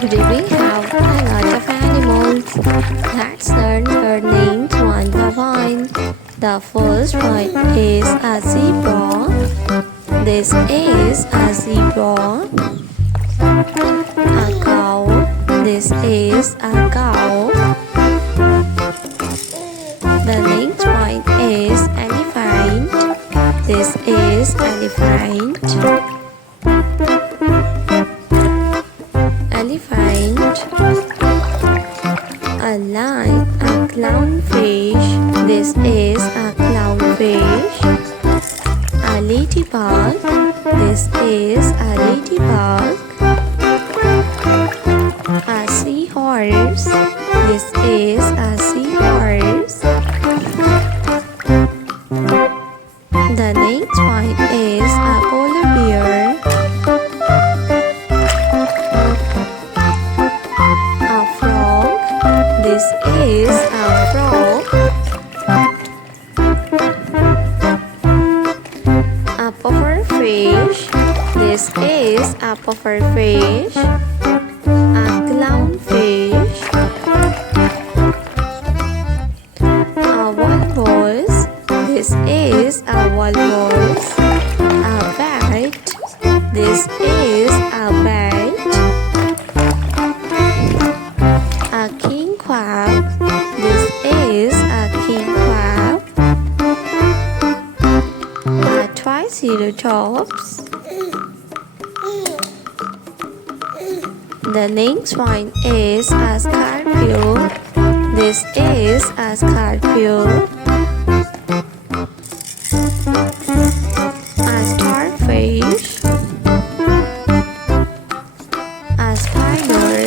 Today we have a lot of animals. Let's learn their names one by one. The first one is a zebra. This is a zebra. A cow. This is a cow. The next one is elephant. This is elephant. Elephant. A lion, a clownfish. This is a clownfish. A ladybug. This is a ladybug. A seahorse. This is a seahorse. The next one is a polar bear. A frog. This is a frog. A pufferfish. This is a pufferfish. A clownfish. A walrus. This is a walrus. A bat. This is a bat. A king crab. This is a king crab. A triceratops. The next one is a scorpion. This is a scorpion. A starfish. A spider.